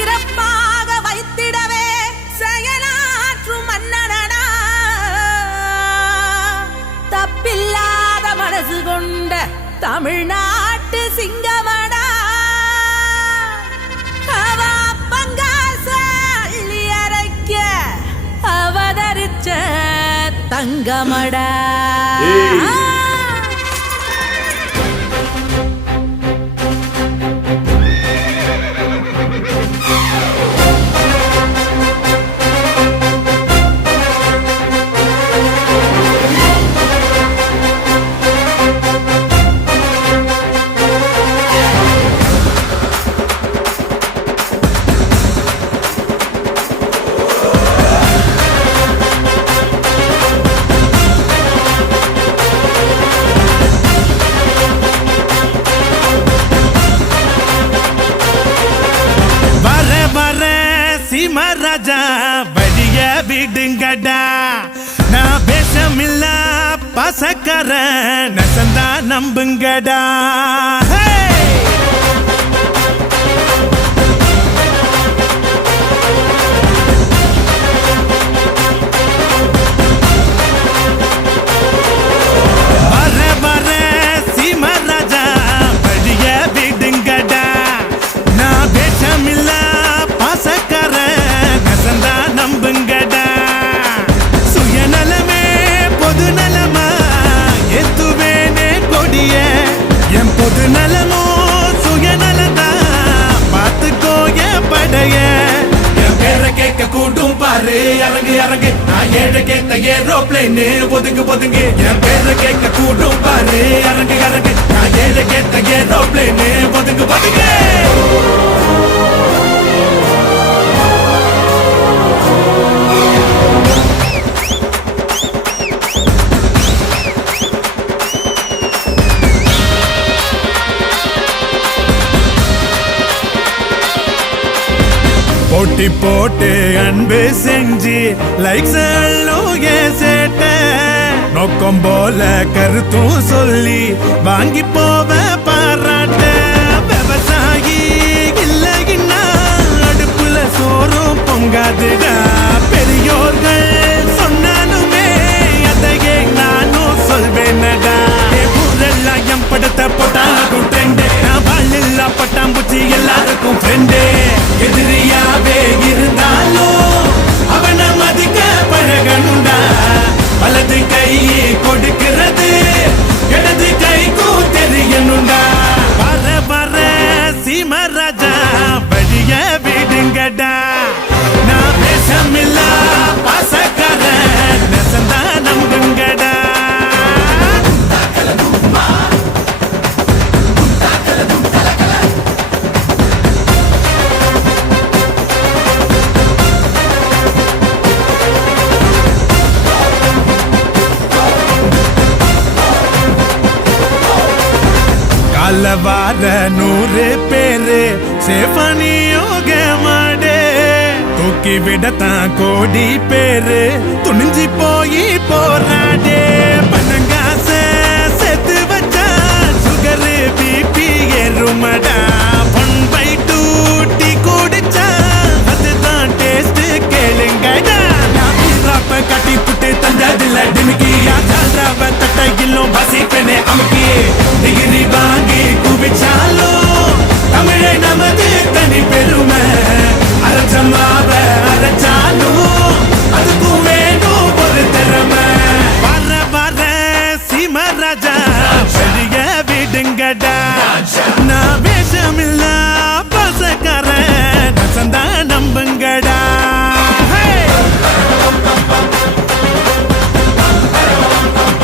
சிறப்பாக வைத்திடவே செயலாற்றும் மன்னனடா. தப்பில்லாத மனசு கொண்ட தமிழ்நாட்டு சிங்கமடா அவ பங்காச அள்ளி அரைக்க அவதரிச்ச தங்கமடா. ராஜா வழிய விடுங்கடா. நான் பேசமில்ல பசக்கர நசந்தா நம்புங்கடா. இறங்கு இறங்கு. நான் ஏழை கேட்ட ஏரோப்ளேனு. ஒதுங்கு ஒதுங்கு. என் பேரை கேட்க கூட்டும் பாரு. இறங்கு இறங்கு. நான் ஏழை கேட்ட ஏரோப்ளேனு. ஒதுங்கு ஒதுங்கு. போட்டி போட்டு அன்பு செஞ்சு லைக்ஸ் சேட்ட நோக்கம் போல கருத்தும் சொல்லி வாங்கி போவ பாராட்ட. விவசாயி இல்லைன்னா அடுப்புல சோறும் பொங்காதுடா. பெரியோர்கள் சொன்னாலுமே அதையே நானும் சொல்வேனடா. என் ஊரெல்லாம் என் படத்தை போட்டாலும் கால வார நூறு பேரு சேஃபனி யோக மாடே தூக்கி விடத்தான் கோடி பேரு துணிஞ்சு போய் போராடே